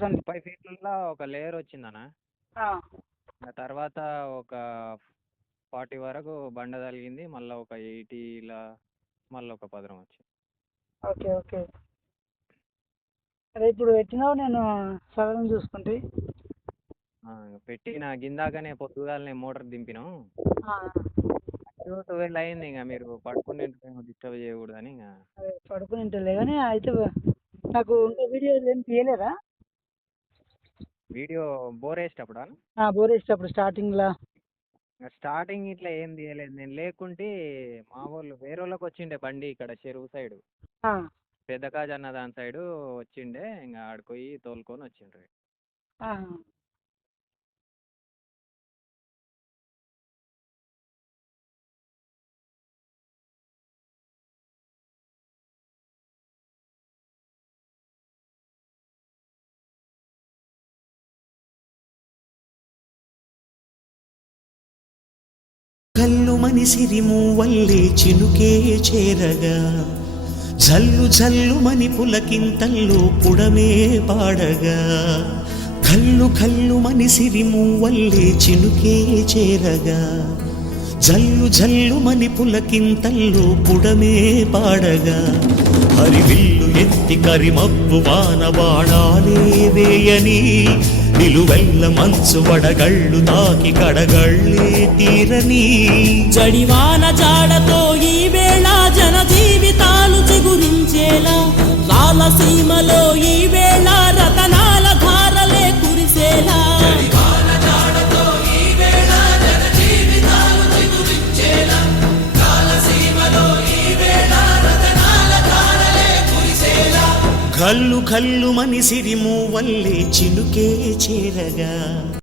30 ఫీట్లలో ఒక లేయర్ వచ్చిందన్న. ఆ, ఆ తర్వాత ఒక 40 వరకు బండ తగిలింది. మళ్ళీ ఒక 80లా మళ్ళీ ఒక పదరం వచ్చింది. Okay okay. అదే ఇప్పుడు పెట్టినావు, నేను సగం చూసుకుంటే. పెట్టిన గిందాకనే పొద్దుగాలనే మోటార్ దింపినాం. ఆ, 12 అయింది. ఇంకా మీరు పడుకునే డిస్టర్బ్ చేయకూడదని ఇంకా. అదే పడుకుని ఉంటలే కానీ అయితే నాకు ఇంకా వీడియో ఏం తీయలేదా? వీడియో బోర్ వేసేటప్పుడా? బోర్ వేసేటప్పుడు స్టార్టింగ్లో. స్టార్టింగ్ ఇట్లా ఏం తీయలేదు. నేను లేకుంటే మా వాళ్ళు వేరే వాళ్ళకి వచ్చిండే బండి ఇక్కడ చెరువు సైడు, పెద్ద కాజన్న దాని సైడు వచ్చిండే. ఇంకా ఆడిపోయి తోలుకొని వచ్చిండ్రు. కల్లు మనిసిరి మూవల్లే చినుకే చేరగా, జల్లు జల్లు మని పులకింతల్లో పుడమే పాడగా. కల్లు కల్లు మనిసిరి మూవల్లే చినుకే చేరగా, జల్లు జల్లు మని పులకింతల్లో పుడమే పాడగా. హరివిల్లు ఎత్తి కరిమబ్బు వాన బాణాలే వేయని, నిలువెల్ల మంచు వడగళ్ళు తాకి కడగళ్ళే తీరని. జడివాన జాడతో ఈ వేళ జన జీవితాలు చిగురించేలా, రాలసీమలో ఈ వేళ రతనాల ధారలే కురిసేలా. కల్లు కల్లు మనిసిరి మూవల్లే చినుకే చేరగా.